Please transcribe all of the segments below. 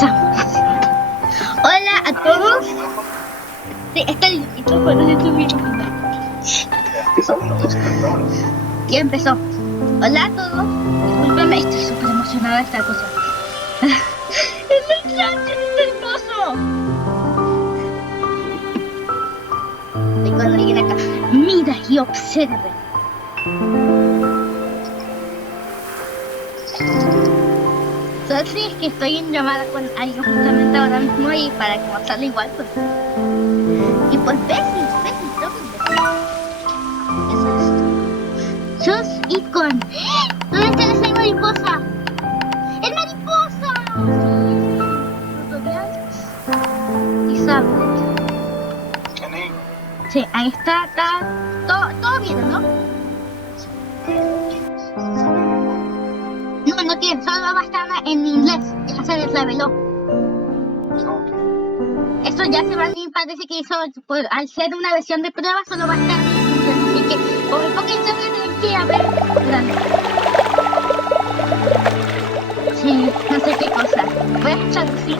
Empezamos. Hola a todos. Sí, está listo cuando se subieron. Ya empezó. Hola a todos. Disculpenme, estoy súper emocionada de esta cosa. ¡Es el rancho, es hermoso! Y cuando lleguen acá, mira y observe. Solo si es que estoy en llamada con alguien justamente ahora mismo y para que no salga igual, pues. Y pues ves, creo que eso es. Sos icon. ¿Dónde está esa mariposa? ¡Es mariposa! Tutorial y sablet. Sí, ahí está todo bien, ¿no? No tiene, solo va a estar en inglés, ya se desreveló. Esto ya se va a ir, parece que eso, pues, al ser una versión de prueba, solo va a estar en inglés, así que por un poquito voy a tener que ver. Sí, no sé qué cosa. Voy a traducir.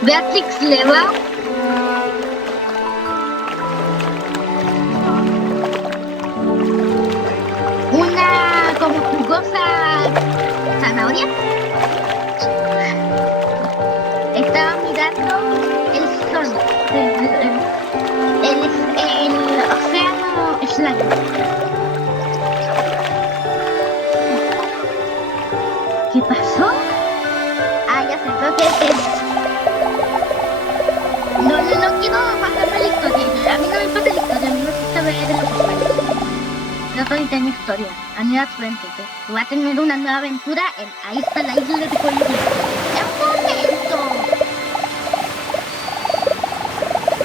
Beatrix le va una como jugosa zanahoria. Estaba mirando el sol, el océano slime. ¿Qué pasó? Ah, ya sé, creo que es. No quiero pasarme la historia. A mí no me importa la historia, a mí me gusta ver el ocurrente. Yo estoy en mi historia, a mi frente. Voy a tener una nueva aventura ahí está la isla de Colibrí. ¡Un momento!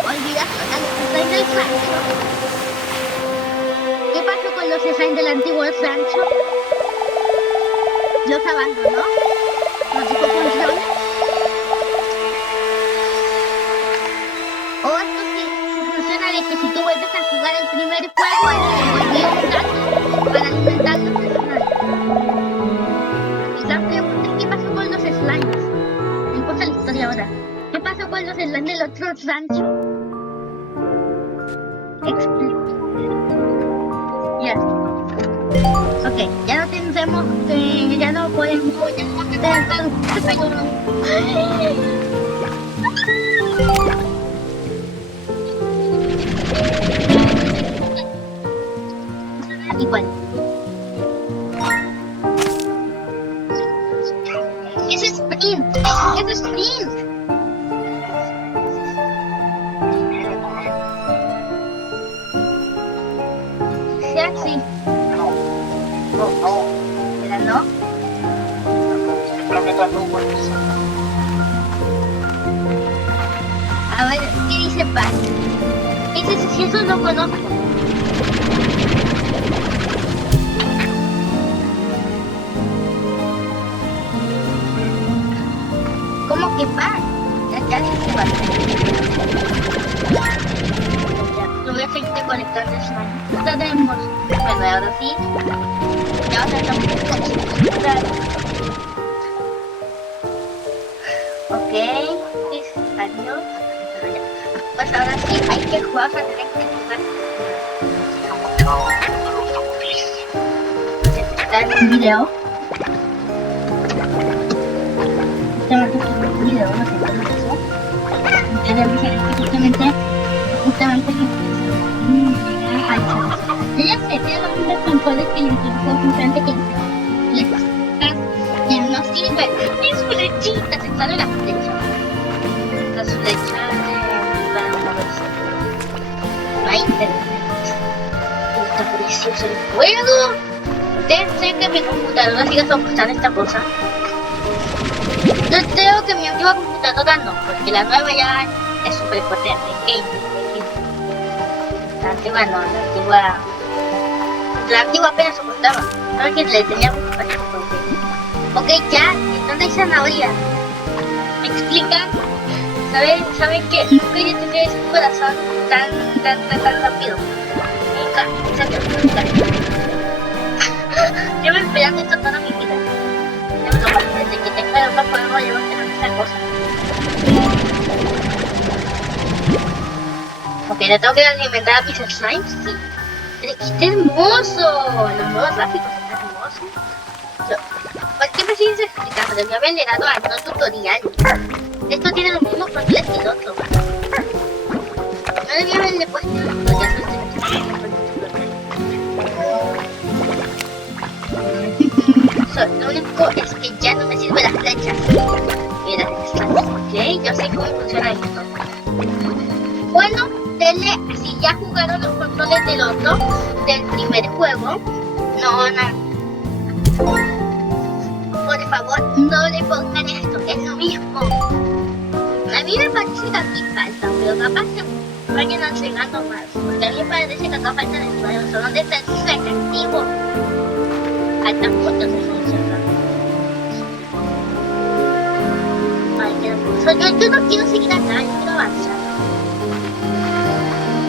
¿Olvidaste al slime del rancho? ¿Qué pasó con los slime del antiguo rancho? ¿Los abandonó? ¿Los dejó funciones? O esto sí funciona de que si tú vuelves a jugar el primer juego, te volvió un gato para alimentar los slimes. Y la pregunta es: ¿qué pasó con los slimes? Me importa la historia ahora. ¿Qué pasó con los slimes del otro rancho? Explico. Ya. Ok, ya no tendremos que. Ya no podemos. Ya no vamos a tener traductor. Igual. Es sprint. Es sprint. Sea así. ¿Era no? A ver, ¿qué dice Paz? Ese si eso lo conozco. ¿Cómo que Paz? Ya dice Paz. Lo voy a seguir conectando slime. Ya tenemos. Bueno, ahora sí. Ya vamos a estar un poco. Ok. Adiós. Pues ahora sí hay que jugar, a tener que jugar. Está en un video. Tengo que subir un video, no sé cómo pasó. Ustedes me dijeron que justamente yo ya sé, tiene los mismos controles que yo tengo justamente que no sirve. Es flechita, se sale la flecha. Las flechas para moverse. La internet. Está precioso el juego. Desde que mi computadora siga soportando esta cosa. Yo creo que mi antigua computadora no, porque la nueva ya es súper potente. La antigua no, la antigua apenas soportaba. Solo que le tenía mucho cariño. Ok, ya, ¿dónde hay zanahoria? ¿Me explican? ¿Saben qué? No quería tener ese corazón tan rápido. nunca. Exacto, nunca. Llevo esperando esto toda mi vida. Desde que tengo el otro juego llevo esperando esta cosa. Ok, le tengo que alimentar a mis slimes, sí. Pero que está hermoso. Los nuevos gráficos están hermosos. ¿Por qué me sigues explicando? Debí haberle dado a no tutorial. Esto tiene los mismos controles que el otro. No debí haberle puesto el tutorial. Lo único es que ya no me sirven las flechas. Mira, ok, yo sé cómo funciona esto. Bueno, denle, si ya jugaron los controles del otro, del primer juego, no. Por favor, no le pongan esto, es lo mismo. A mí me parece que aquí falta, pero capaz que vayan agregando más. Porque a mí me parece que acá faltan espacios, donde está el efectivo. Faltan muchos espacios. Ay, qué hermoso. Yo no quiero seguir acá, yo quiero avanzar.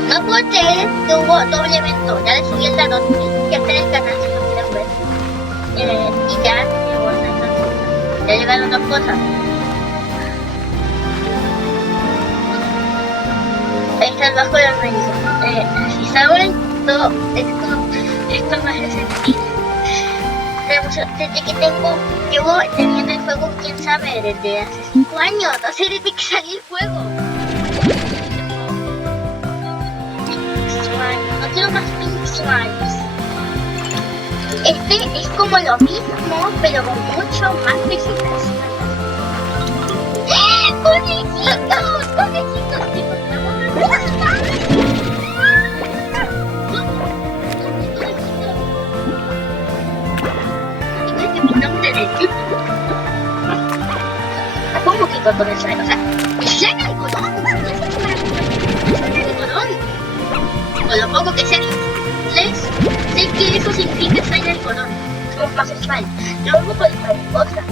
No puedo creer que hubo doble evento. Ya le subí el dato, ya está en el canal si lo quieren ver. Y ya llegó esa canción. Ya llegaron dos cosas. Ahí está el bajo de la raíz. Si saben, esto me hace sentir. Desde que llevo teniendo el juego, quién sabe, desde hace 5 años. No sé desde que salió el juego. No quiero más pink slimes. Este es como lo mismo, pero con mucho más vegetación. ¡Conejitos! ¡Conejitos! ¿Cómo que con el slime? O sea, el slime al colón. No es el slime al colón. Con lo poco que sé inglés, sé que eso significa slime al colón. Somos más slime. Lo hago por mariposa.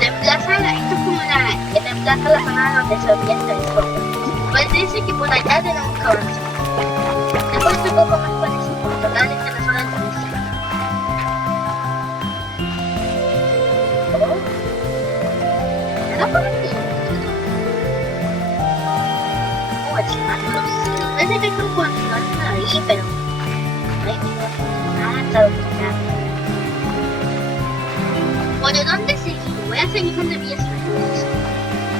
Esto es como la que reemplaza la zona donde se orienta el fuego. Pues dice que por allá tenemos que avanzar. Después un poco más por eso, por total esta es la zona de inicio. ¿Será por aquí? Parece que hay un continuar por ahí, pero no hay nada. ¿Por dónde seguir? Voy a seguir donde vi eso.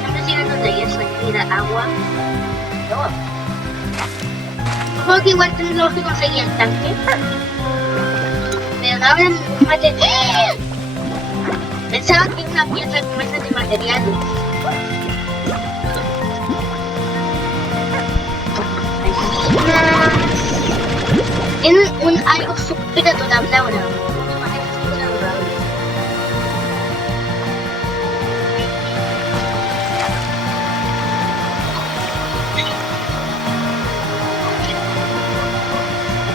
Siempre sigo donde vi eso. Mira, agua. No. Supongo que igual tenemos que conseguir el tanque. Pero no habrá ningún material. Pensaba que una pieza con mesas de materiales. Tienen algo súper adorable ahora.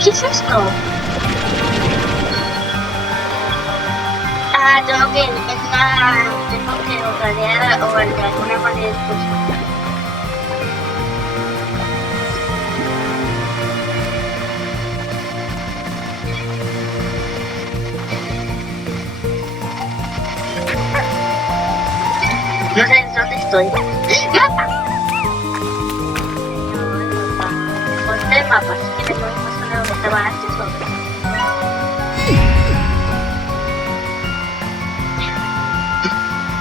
¿Qué es esto? Tengo que rodear o de alguna manera no sé dónde estoy. ¡Mapa! Encontré el mapa, así que me pongo en la zona donde estaba antes.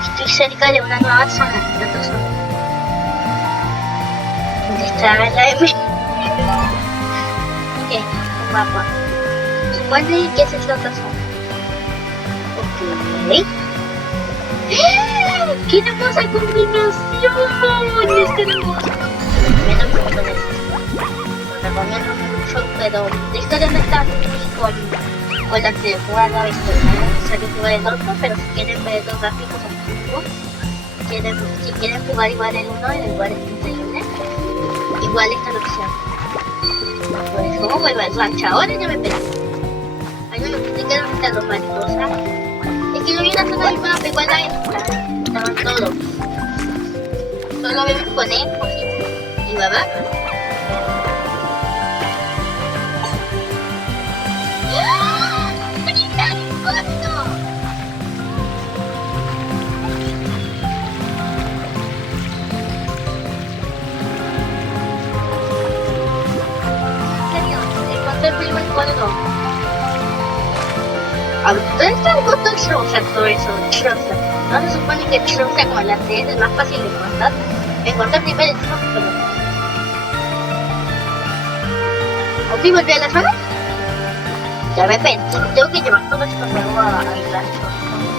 Estoy cerca de una nueva zona, de otra zona. ¿Dónde está la M? Ok, un mapa. Supone que esa es la otra zona. Ok. ¡Qué hermosa combinación! ¡Está hermosa! Menos mucho de esto. Lo recomiendo mucho, pero la historia no está con la que jugar la historia. No es necesario jugar el otro, pero si quieren ver los gráficos antiguos, si quieren jugar igual el 1 y igual el 31, igual esta es la opción. Pues como vuelvo al ranch ahora ya me perdí. Ay, no me expliqué dónde están los mariposas. Es que no vi una zona del mapa, igual la esta. Estaban todos. solo vemos conejos y babacas. ¡Ah! ¡Brinda el costo! En serio, encontré el primer código. ¿Dónde está el botón Trouser todo eso? Trouser. No se supone que Trouser con la C es más fácil de encontrar. Encontré primero el Trouser. ¿Ok, volví a la zona? Ya me pensé, tengo que llevar todo esto nuevo a mi rancho.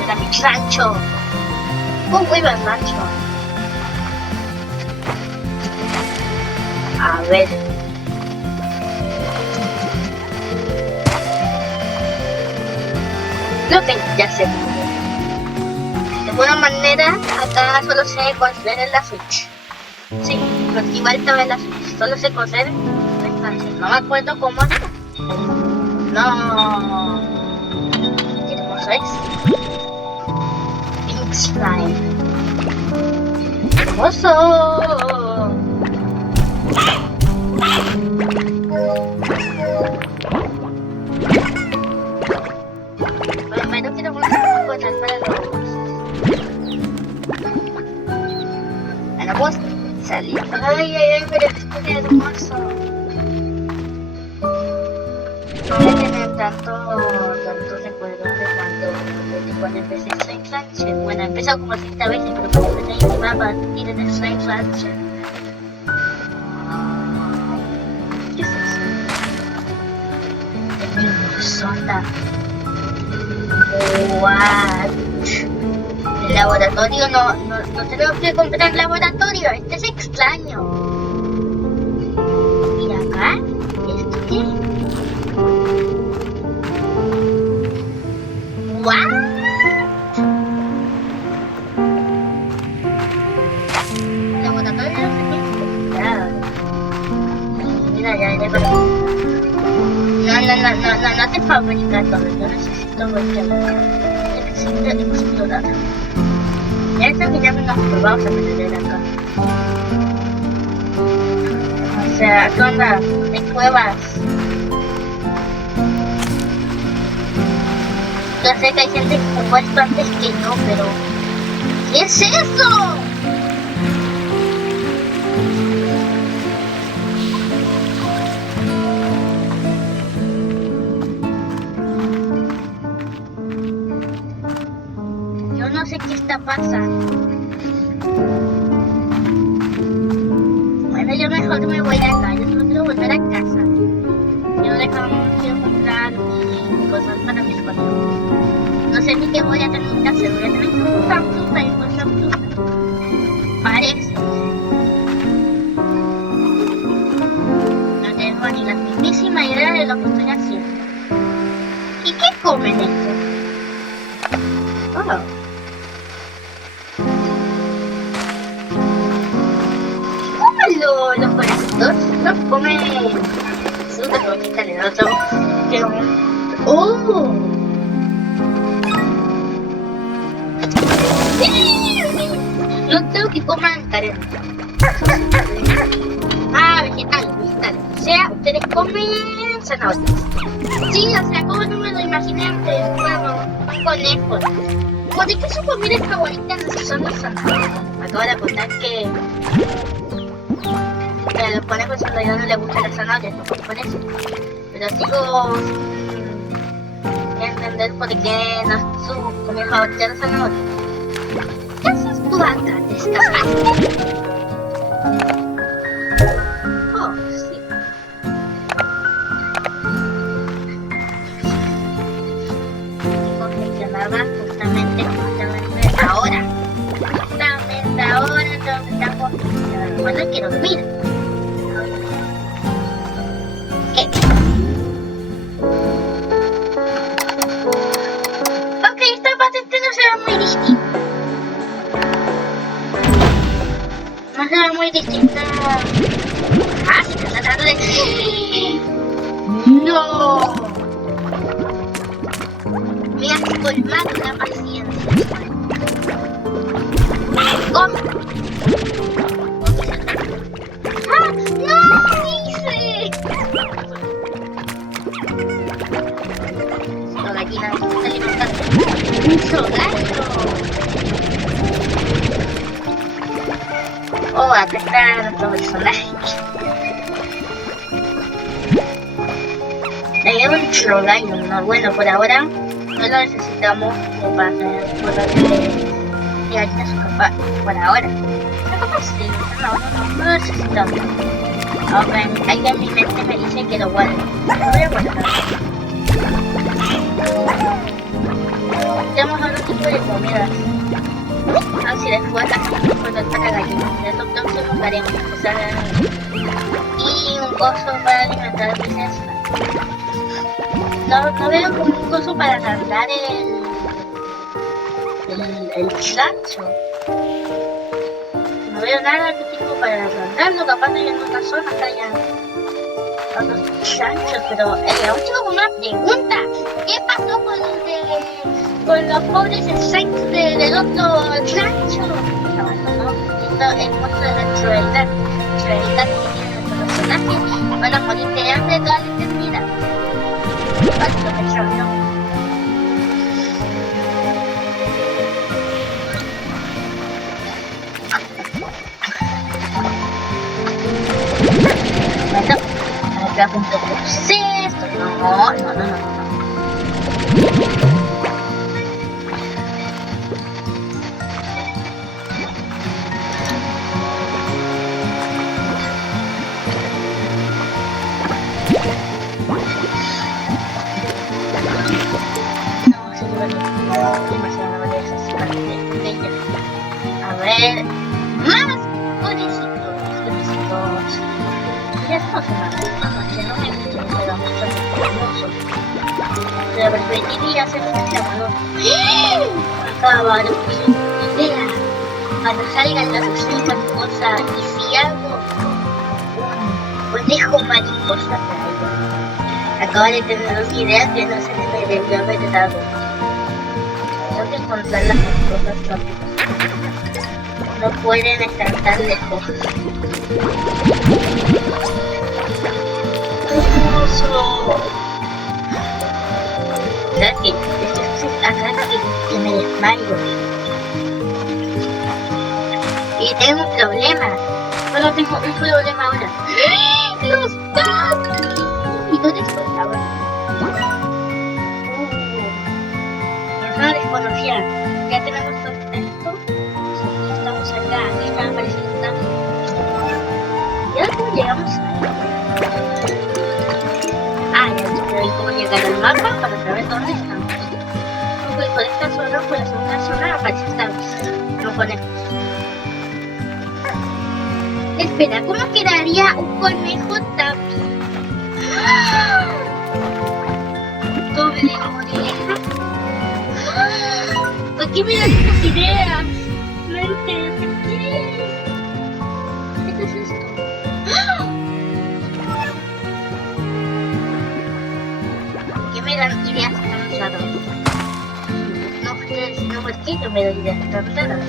A mi rancho. ¿Cómo vuelvo al rancho? A ver. Creo que ya sé. De buena manera, acá solo sé coser en la Switch. Sí, porque igual estaba en la Switch. Solo sé coser en la Switch. No me acuerdo cómo es. No. ¿Qué hermoso es? Pink Slime. ¡Hermoso! Pero quiero mostrar cosas para los... Bueno, pues salir. Ay, pero esto es hermoso. Voy a tener tantos recuerdos de cuando empecé Slime Rancher. Bueno, he empezado como 30 veces, pero cuando empecé mi mapa ir en Slime Rancher. ¿Qué es eso? Es mi persona. What? El laboratorio no tenemos que comprar laboratorio. Este es extraño. ¿Y acá? ¿Esto qué? What? Laboratorio no sé qué. Mira, ya para. No te fabrica todo. Yo necesito explorar. Ya está que ya nos vamos a meter acá. O sea, ¿qué onda? Hay cuevas. Yo sé que hay gente que jugó esto antes que yo, pero... ¿qué es eso? No sé qué está pasando. Bueno, yo mejor me voy de acá. Yo solo quiero volver a casa. Quiero comprar mis cosas para mis conejos. No sé ni qué voy a tener que hacer. Voy a tener que buscar fruta y encontrar fruta. Parece. No tengo ni la mismísima idea de lo que estoy haciendo. ¿Y qué comen estos? Oh. Los conejitos no comen frutas, no quitan el otro. Pero... ¡oh! No creo que coman carne. Ah, vegetales. O sea, ustedes comen zanahorias. Sí, o sea, como no me lo imaginé antes. Bueno, un conejo. ¿Por qué su comida favorita no son los zanahorias? Me acabo de contar que a los conejos en realidad no les gustan las zanahorias, no por eso. Pero sigo sin entender por qué no es su comida favorita las zanahorias. ¿Qué haces tú acá? ¿Te escapaste? Oh, sí. Dijo que llamaba justamente ahora. Justamente ahora tengo que estar funcionando. Bueno, quiero dormir. Ok, esta patente no se ve muy distinta. No se ve muy distinta. Ah, se está tratando de... ¡no! Me has colmado la paciencia. ¡Oh! Oh, acá está nuestro personaje. Tenemos un Lion, ¿no? Bueno, por ahora no lo necesitamos como para tener cosas de harina su capa. Por ahora. Capaz sí, no lo necesitamos. Aunque alguien en mi mente me dice que lo guarde. Lo voy a guardar. Tenemos otro tipo de comidas. Así después cuando está la gallina. De estos próximos haremos y un coso para alimentar a la princesa. No veo como un coso para agrandar el chancho. No veo nada de tipo para agrandarlo. Capaz de ir en otra zona acá ya otros chanchos, pero aún tengo una pregunta. ¿Qué pasó con los pobres insectos del otro chancho? Se abandonó. Esto es muestra de la crueldad que tienen los personajes. Van a morir de hambre toda la eternidad. Bueno, acá junto con esto. No. A ver, más conejito. Ya estamos en la noche, no me gusta que sea mucho hermoso. Pero preferiría hacer un llamado. Acabar una idea. Cuando salgan las opciones mariposas y si hago un conejo mariposa para acabo de tener una idea que no se me debió haber dado. Tengo que encontrar las mariposas rápidas. No pueden estar tan lejos. ¡Hermoso! ¿Sabes qué? Estoy acá que me desmayo. Y tengo un problema. Solo tengo un problema ahora. ¡Los gatos! ¿Y dónde estoy ahora? Es una desconocida. Ya tenemos todo esto. Estamos acá. Aquí están apareciendo también. ¿Y ahora cómo llegamos ahí? Ya sé cómo llegar al mapa para saber dónde estamos. Porque por esta zona, por la segunda zona, aparece esta vez. No conejos. Espera, ¿cómo quedaría un conejo también? Doble oreja. ¿Por qué me das estas ideas? No entiendo. ¿Por qué? ¿Qué es esto? ¿Por qué me dan ideas tan raras? No, ustedes no, ¿por qué no me dan ideas tan raras?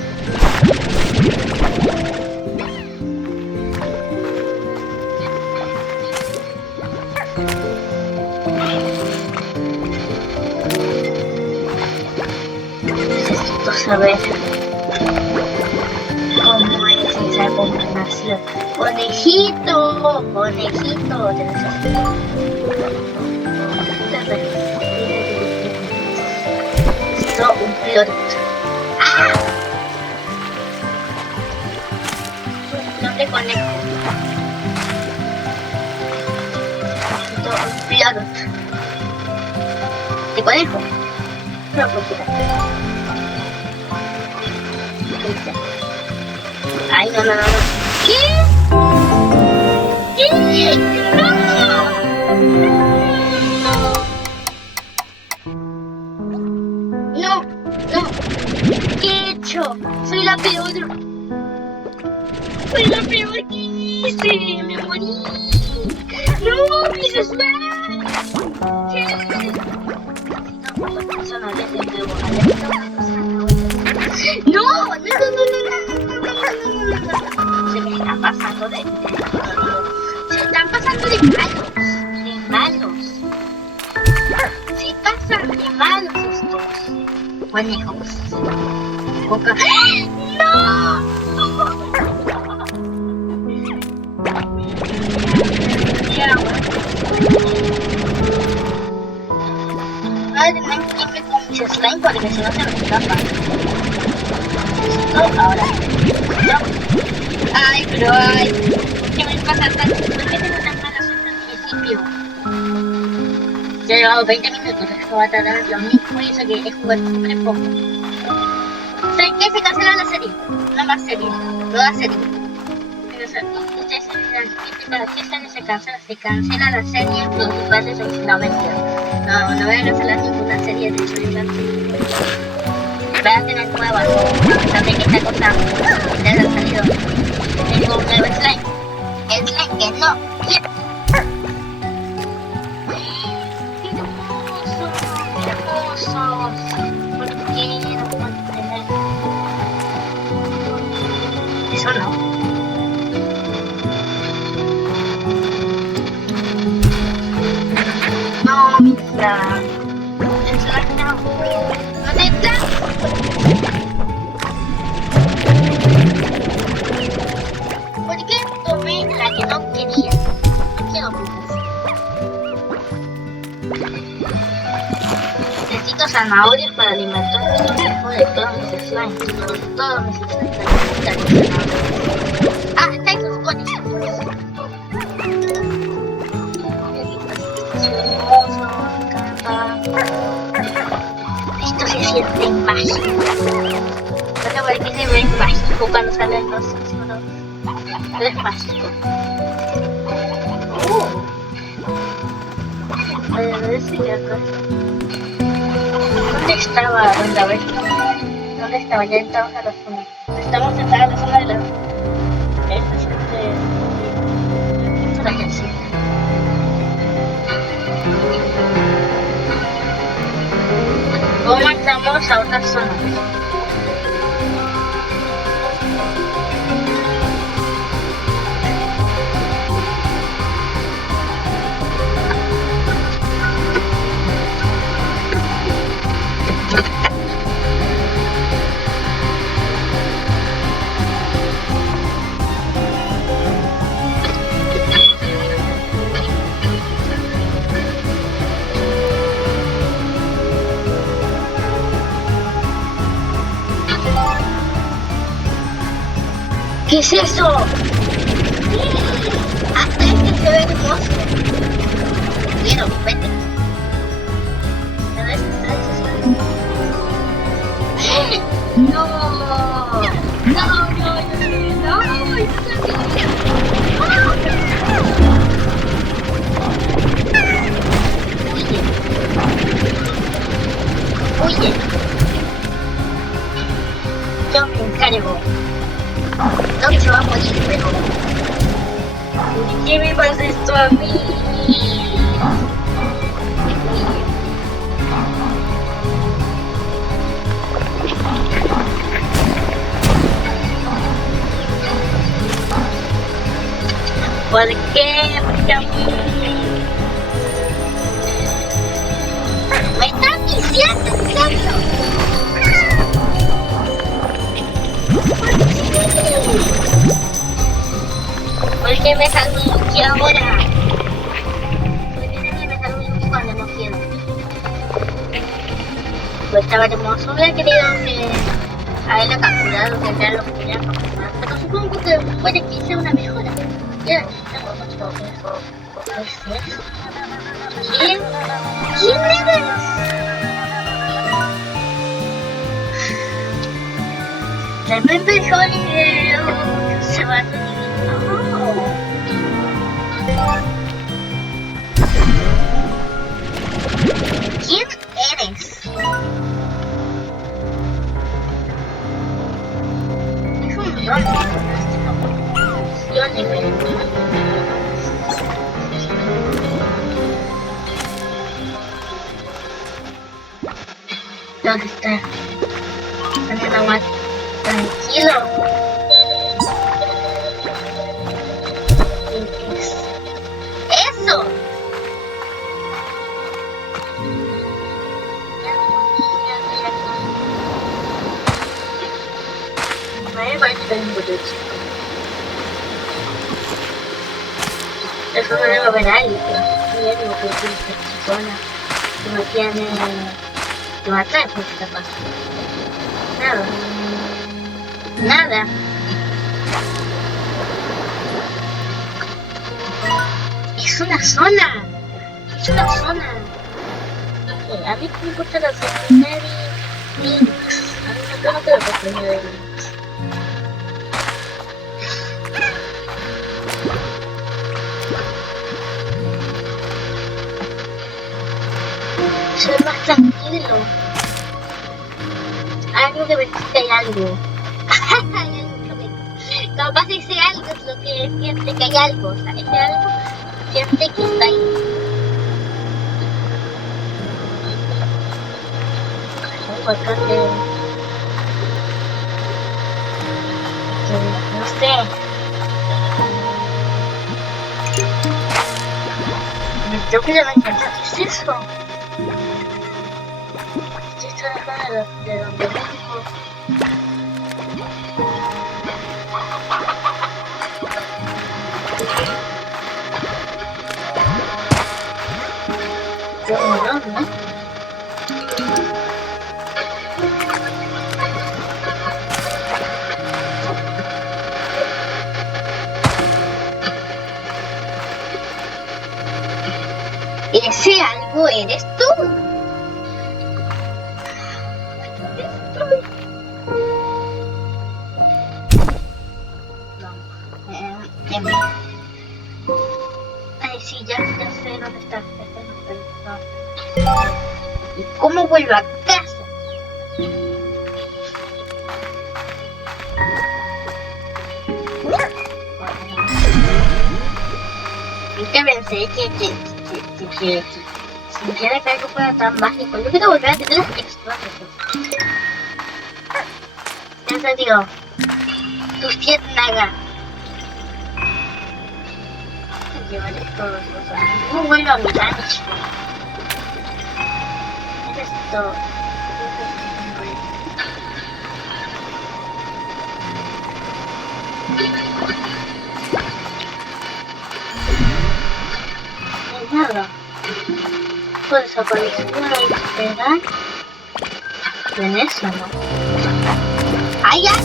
Necesito saber cómo es esa combinación. Conejito, te necesito. Esto un piloto. ¡Ah! No te conecto. Esto un piloto. ¿Te conecto? No, porque ay, no. ¿Qué? No. ¿Qué he hecho? Soy la peor que hice. Me morí. No, mis slimes. ¿Qué? No. Se me está pasando de malos. Se pasan de malos estos conejos. Boca. ¡No! porque si no se me escapa. Esto ahora. No. Ay, pero ay. ¿Qué me pasa tanto? ¿Por qué tengo tan mala suerte al principio? Ya he llevado 20 minutos, esto va a tardar lo mismo y eso que he jugado siempre poco. ¿Saben qué? Se cancela la serie. No más serie. Nueva serie. Ustedes se dirán, ¿qué serie se cancela? Se cancela la serie Los Padres of No, mentira. No voy a cancelar ninguna serie de Shonen. Voy a tener nuevas. También que esta cosa ya ha salido. Tengo un nuevo slime. El slime que no quiero. Hermosos. ¿Por qué no puedo tener? Eso no. No, mi slime. El slime no. ¿Dónde está? ¿Por qué tomé la que no quería? No quiero pulgas. Necesito zanahorias para alimentar el cuerpo de todos mis slimes. Todos mis slimes necesitan zanahorias. Ah, está en sus conis. Es hermoso, me encanta. Esto se siente mágico. No sé por qué se ve mágico cuando salen los susurros. Pero es mágico. A ver si acá. ¿Dónde estaba? A ver. ¿Dónde estaba? Ya estamos a la zona. Estamos sentados en la zona de la... estación de... la canción. ¿Cómo estamos a otra zona? ¿Qué es eso? Hasta este se ve hermoso. Quiero, vete. No. Huye. Yo me encargo. No que se va a morir, pero... ¿Por qué me pasa esto a mí? ¿Por qué? Porque a mí... ¿Me están diciendo en serio? ¿Por qué me salgo Yuki ahora? ¿Por qué nadie me salgo Yuki cuando no quiero? Pues estaba hermoso, hubiera querido que a él lo capturado, que ya lo pudiera capturar, pero supongo que puede que sea una mejora. Ya tengo mucho mejor. ¿Qué es eso? ¿Quién? ¿Quién eres? Remember Holiday se va a hacer. ¿Quién eres? Es un don. Yo ni me ¿dónde está? ¿Dónde está más? Tranquilo. ¡Eso! Me parece que hay un bote chico. Eso no debe haber alguien. Hay algo que es esta persona que no tiene te matar por esta pasa. Nada. Nada. Es una zona. Es una zona. A mí me gusta la secundaria links. A mí me gusta la secundaria links. Soy más tranquilo. Algo que me dice que hay algo. Hay algo que me... Capaz ese algo es lo que siente que hay algo. O sea, ese algo siente que está ahí. Acá no sé. Yo quiero ver qué es eso. Estoy tratando de donde vengo. ¿Dónde? Ese algo eres tú. Ay, sí, ya sé dónde está. ¿Y cómo vuelvo a casa? Nunca pensé que sintiera que algo fuera tan mágico. Yo quiero volver a tener las texturas. En serio, tus pies naga. Llevaré todos los años. No vuelvo a mi rancho. Eso es todo. No hay nada. Todo desapareció. ¿Verdad? En eso, ¿no? ¡Hayan!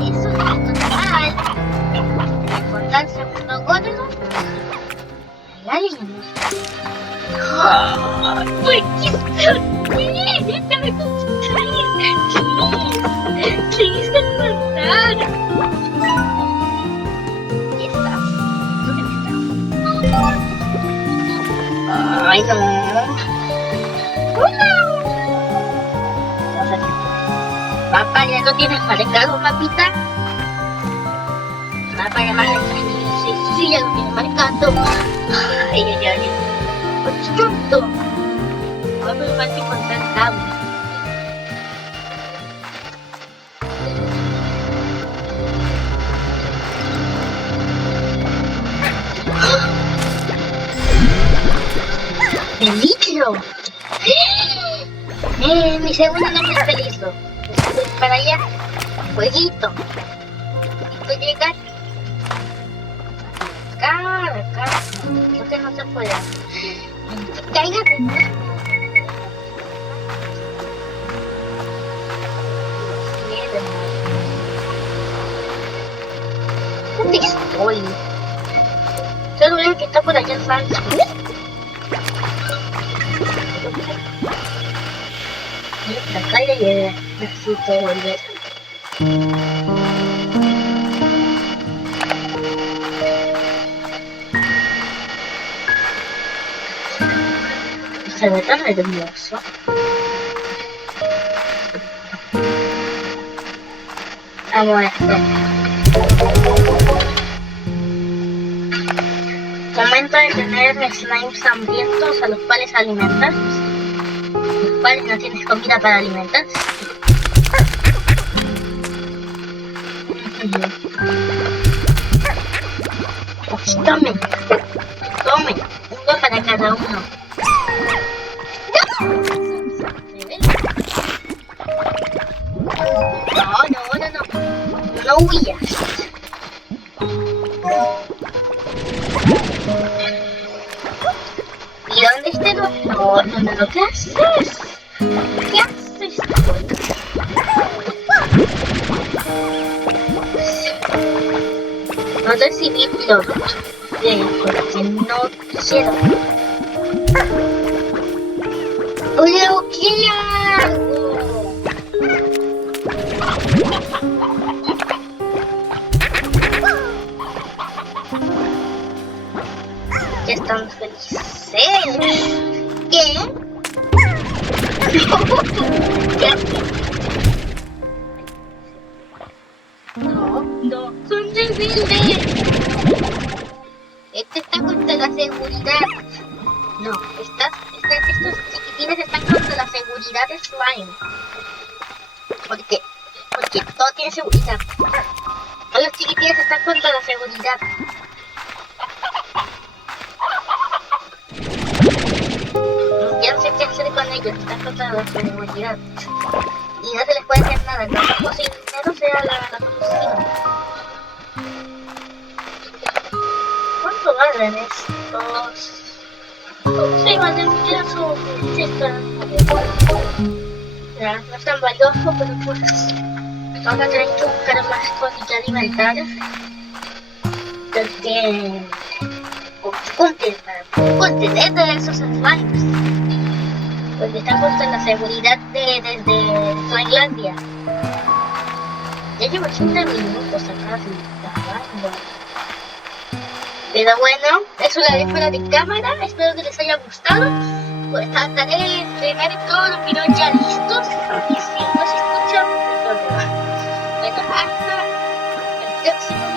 Eso no es normal. Encontrar el segundo gordo. Hay alguien. ¿Por qué son? Déjame contar. Please, contar. ¿Dónde estás? ¿Dónde estás? Ay, no. ¡Hola! Papá, ¿ya no tienes marcado, papita? Papá, ya marcado. Sí, ya lo tienes marcado. Ay. ¡Qué tonto! Ahora me falta encontrar cable. ¡Peligro! Mi segundo nombre es Peligro. Voy para allá. Fueguito. Necesito llegar. Acá. Creo que no se puede. Cállate. ¿Dónde estoy? Solo veo que está por allá en falso. Acá ya llegué. Necesito volver. Se ve tan hermoso. Vamos a hacer. Momento de tener slimes hambrientos a los cuales alimentarse. Los cuales no tienes comida para alimentarse. Tome, uno para cada uno. No huyas. ¿Y dónde está el otro? Pero ¿qué haces? ¿Qué haces? No recibí lo porque no quiero. Oye, ¿qué hago? Ya estamos felices. ¿Qué? ¿Qué? No, son rebeldes. Este está contra la seguridad. No, estos chiquitines están contra la seguridad de slime. ¿Por qué? Porque todo tiene seguridad. Todos los chiquitines están contra la seguridad. Ya no sé qué hacer con ellos, están contra la seguridad. Y no se les puede hacer nada, tampoco sin dinero sea la solución. ¿Cuánto valen estos? No sé, valen eso, ya, no es tan valioso, pero pues vamos a tener que buscar más cosas que alimentar. Porque contener de esos slimes. Porque están justo en la seguridad desde Finlandia. Ya llevo 80 minutos acá grabando. Pero bueno, eso lo haré fuera de cámara. Espero que les haya gustado. Pues trataré de tener todos los videos ya listos. Y si no se escuchan, pues no. Bueno, hasta el próximo